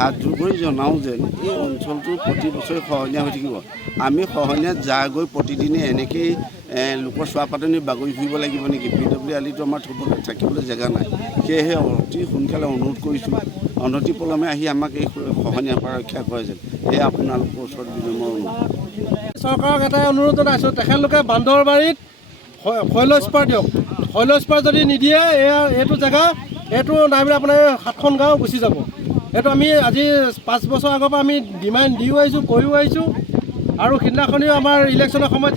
হাত জোৰ কৰি জনাওঁ যেন এই অঞ্চলটো প্ৰতি বছৰে খহনীয়া হৈ থাকিব। আমি খহনীয়াত যা গৈ প্ৰতিদিনে এনেকৈয়ে লোকৰ চোৱা পাতনি বাগৰি ফুৰিব লাগিব নেকি? PW আলিটো আমাৰ থাকিবলৈ জেগা নাই। সেয়েহে অতি সোনকালে অনুৰোধ কৰিছোঁ, অনতিপলমে আহি আমাক এই খহনীয়াৰ পৰা ৰক্ষা কৰে যেন। সেয়ে আপোনালোকৰ ওচৰত বিনম্ৰ অনুৰোধ। চৰকাৰক এটাই অনুৰোধ জনাইছোঁ, তেখেতলোকে বান্দৰবাৰীত শৈলস্পাৰ দিয়ক। শৈলস্পাৰ যদি নিদিয়ে এইটো জেগা এইটো নাইবলৈ আপোনাৰ 7খন গাঁও গুচি যাব। এইটো আমি আজি 5 বছৰ আগৰ পৰা আমি ডিমাণ্ড দিও আহিছোঁ, কৰিও আহিছোঁ। আৰু সিদিনাখনিও আমাৰ ইলেকশ্যনৰ সময়ত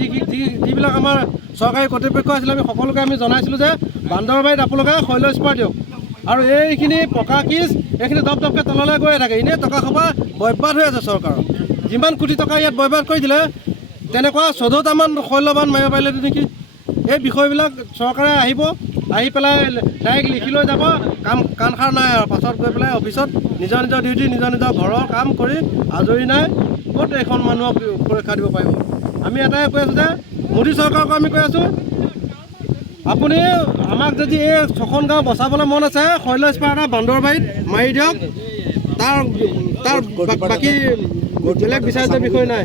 যিবিলাক আমাৰ চৰকাৰী কৰ্তৃপক্ষ আছিলে আমি সকলোকে আমি জনাইছিলোঁ যে বান্দৰবাৰীত আপোনালোকে শৈলস্পাৰ দিয়ক। আৰু এইখিনি পকা কিজ এইখিনি দপকৈ তললৈ গৈ থাকে। এনেই টকা সোপা বৰবাদ হৈ আছে চৰকাৰৰ। যিমান কোটি টকা ইয়াত বৰবাদ কৰি দিলে তেনেকুৱা 14টামান শৈলবান মাৰিব পাৰিলে নেকি? এই বিষয়বিলাক চৰকাৰে আহিব, আহি পেলাই ডাইৰেক্ট লিখি লৈ যাব, কাণসাৰ নাই আৰু পাছত গৈ পেলাই অফিচত নিজৰ নিজৰ ডিউটি নিজৰ নিজৰ ঘৰৰ কাম কৰি আজৰি নাই। ক'ত এখন মানুহক সুৰক্ষা দিব পাৰিব? আমি এটাই কৈ আছোঁ যে মোদী চৰকাৰক আমি কৈ আছোঁ, আপুনি আমাক যদি এই 6খন গাঁও বচাবলৈ মন আছে, শৈলস্পাৰ এটা বান্দৰবাৰীত মাৰি দিয়ক। তাৰ বাকী বেলেগ বিচাৰ্যৰ বিষয় নাই।